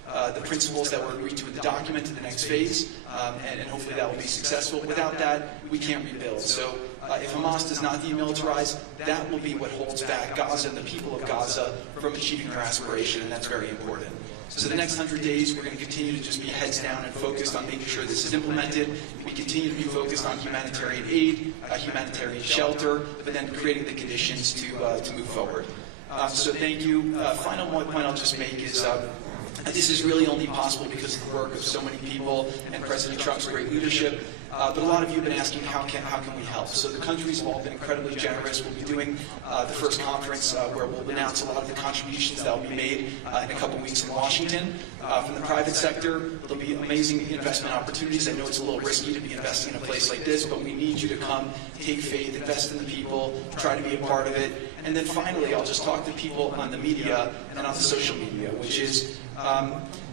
the principles that were agreed to in the document to the next phase, and hopefully that will be successful. Without that, we can't rebuild. So if Hamas does not demilitarize, that will be what holds back Gaza and the people of Gaza from achieving their aspiration, and that's very important. So the next 100 days, we're going to continue to just be heads down and focused on making sure this is implemented. We continue to be focused on humanitarian aid, humanitarian shelter, but then creating the conditions to move forward. So thank you. Final point I'll just make is this is really only possible because of the work of so many people and President Trump's great leadership. But a lot of you have been asking how can we help? So the countries have all been incredibly generous. We'll be doing the first conference where we'll announce a lot of the contributions that will be made in a couple weeks in Washington. From the private sector, there'll be amazing investment opportunities. I know it's a little risky to be investing in a place like this, but we need you to come, take faith, invest in the people, try to be a part of it. And then finally, I'll just talk to people on the media and on the social media, which is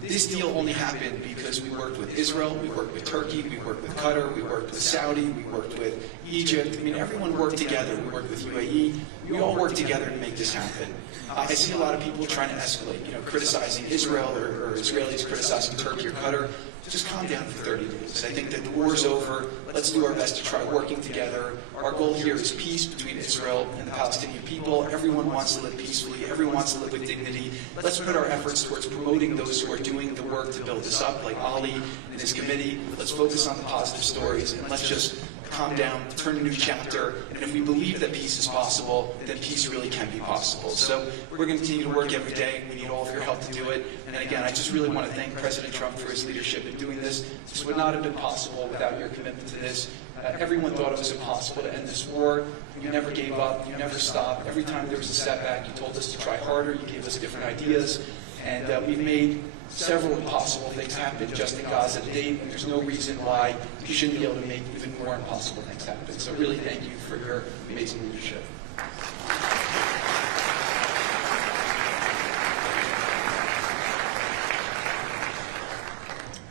this deal only happened because we worked with Israel, we worked with Turkey, we worked with Qatar, we worked with Saudi, we worked with Egypt. I mean, everyone worked together. We worked with UAE. We all worked together to make this happen. I see a lot of people trying to escalate, criticizing Israel or Israelis criticizing Turkey or Qatar. Just calm down for 30 days. I think that the war is over. Let's do our best to try working together. Our goal here is peace between Israel and the Palestinian people. Everyone wants to live peacefully. Everyone wants to live with dignity. Let's put our efforts towards promoting those who are doing the work to build this up, like Ali and his committee. Let's focus on the positive stories, and let's just calm down, turn a new chapter, and if we believe that peace is possible, then peace really can be possible. So we're going to continue to work every day. We need all of your help to do it. And again, I just really want to thank President Trump for his leadership in doing this. This would not have been possible without your commitment to this. Everyone thought it was impossible to end this war. You never gave up. You never stopped. Every time there was a setback, you told us to try harder. You gave us different ideas. And we've made several impossible things happen just in Gaza to date, and there's no reason why we shouldn't be able to make even more impossible things happen. So really thank you for your amazing leadership.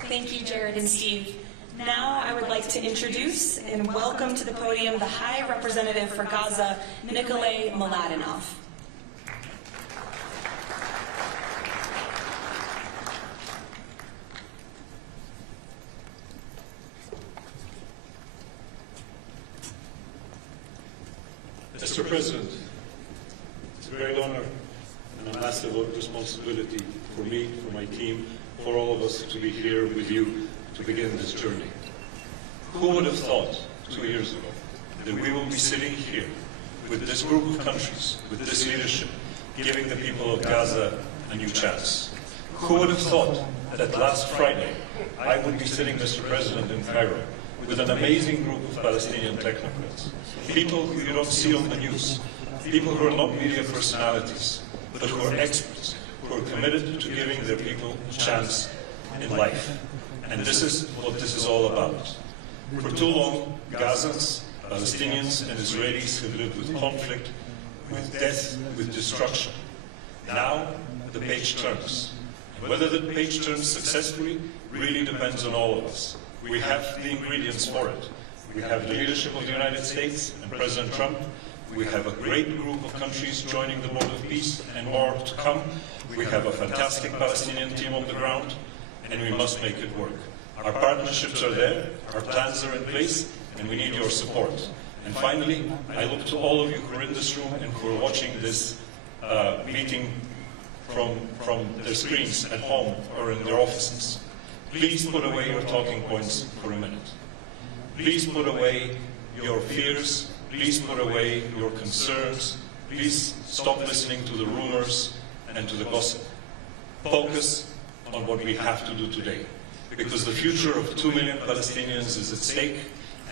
Thank you, Jared and Steve. Now I would like to introduce and welcome to the podium the High Representative for Gaza, Nikolay Mladenov. Mr. President, it's a great honor and a massive responsibility for me, for my team, for all of us to be here with you to begin this journey. Who would have thought 2 years ago that we will be sitting here with this group of countries, with this leadership, giving the people of Gaza a new chance? Who would have thought that last Friday I would be sitting, Mr. President, in Cairo with an amazing group of Palestinian technocrats, people who you don't see on the news, people who are not media personalities, but who are experts, who are committed to giving their people a chance in life. And this is what this is all about. For too long, Gazans, Palestinians, and Israelis have lived with conflict, with death, with destruction. Now, the page turns. And whether the page turns successfully really depends on all of us. We have the ingredients for it. We have the leadership of the United States and President Trump. We have a great group of countries joining the board of peace and more to come. We have a fantastic Palestinian team on the ground, and we must make it work. Our partnerships are there, our plans are in place, and we need your support. And finally, I look to all of you who are in this room and who are watching this meeting from their screens at home or in their offices. Please put away your talking points for a minute. Please put away your fears. Please put away your concerns. Please stop listening to the rumors and to the gossip. Focus on what we have to do today. Because the future of 2 million Palestinians is at stake,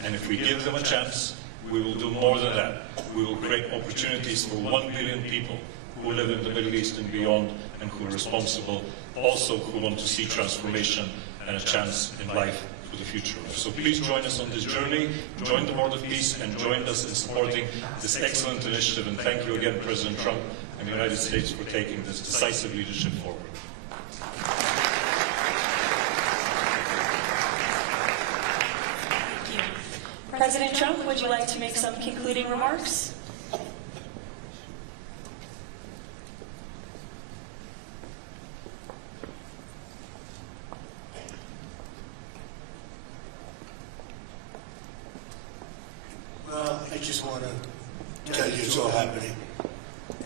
and if we give them a chance, we will do more than that. We will create opportunities for 1 billion people who live in the Middle East and beyond, and who are responsible, also who want to see transformation and a chance in life for the future. So please join us on this journey, join the Board of Peace, and join us in supporting this excellent initiative. And thank you again, President Trump and the United States, for taking this decisive leadership forward. Thank you. President Trump, would you like to make some concluding remarks? Well, I just want to tell you it's all happening.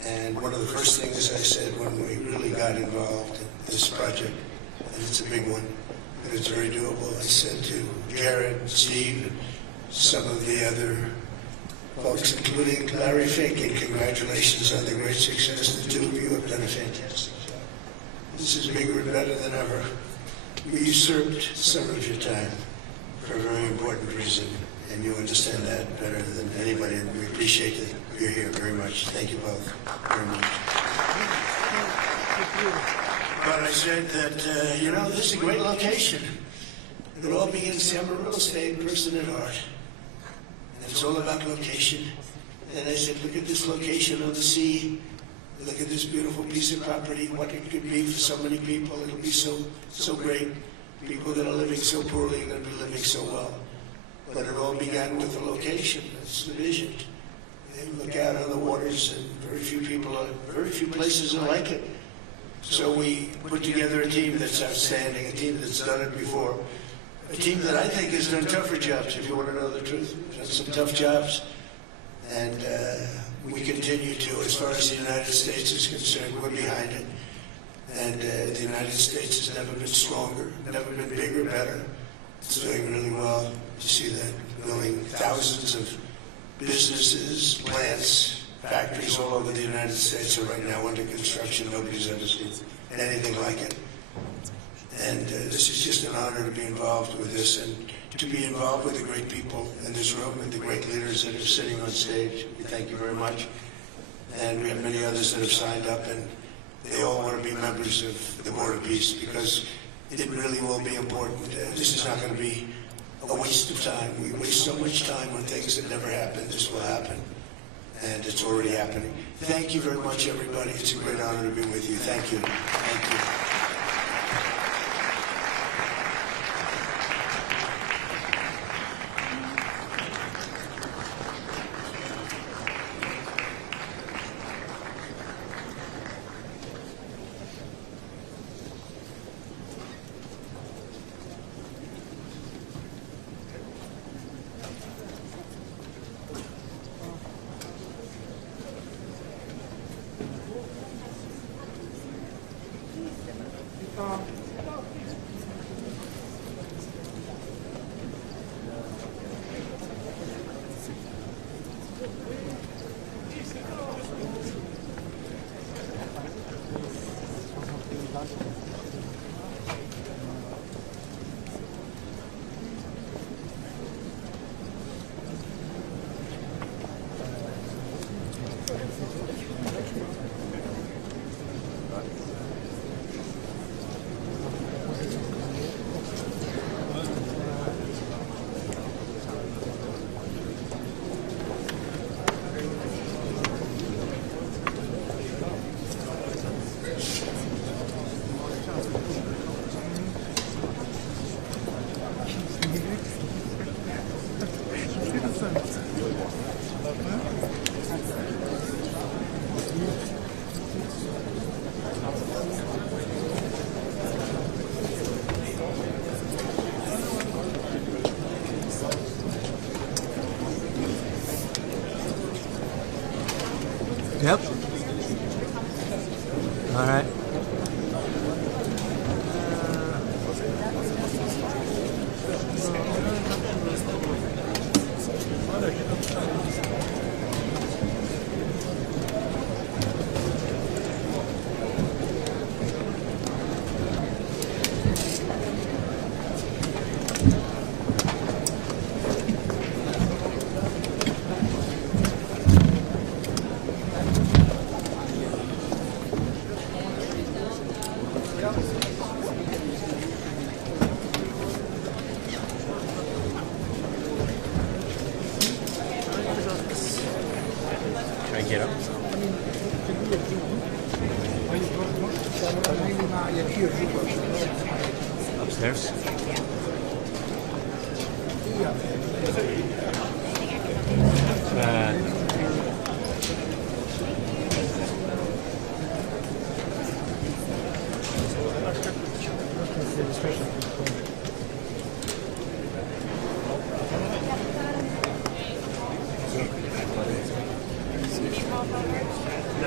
And one of the first things I said when we really got involved in this project, and it's a big one, and it's very doable, I said to Jared, Steve, and some of the other folks, including Larry Fink, and congratulations on the great success. The two of you have done a fantastic job. This is bigger and better than ever. You usurped some of your time for a very important reason, and you understand that better than anybody. And we appreciate that you're here very much. Thank you both very much. But I said that, you know, this is a great location. It all begins, I'm a real estate person at heart. And it's all about location. And I said, look at this location on the sea. Look at this beautiful piece of property, what it could be for so many people. It'll be so great. People that are living so poorly are going to be living so well. But it all began with the location. That's the vision. And look out on the waters, and very few places are like it. So we put together a team that's outstanding, a team that's done it before, a team that I think has done tougher jobs, if you want to know the truth. Done some tough jobs. And we continue to, as far as the United States is concerned, we're behind it. And the United States has never been stronger, never been bigger, better. It's doing really well to see that, building thousands thousands of businesses, plants, factories all over the United States are right now under construction. Nobody's ever seen anything like it. And this is just an honor to be involved with this and to be involved with the great people in this room and the great leaders that are sitting on stage. We thank you very much. And we have many others that have signed up, and they all want to be members of the Board of Peace because it really will be important. This is not going to be a waste of time. We waste so much time on things that never happen. This will happen, and it's already happening. Thank you very much, everybody. It's a great honor to be with you. Thank you. Thank you. Yep. All right. Can I get up? Upstairs?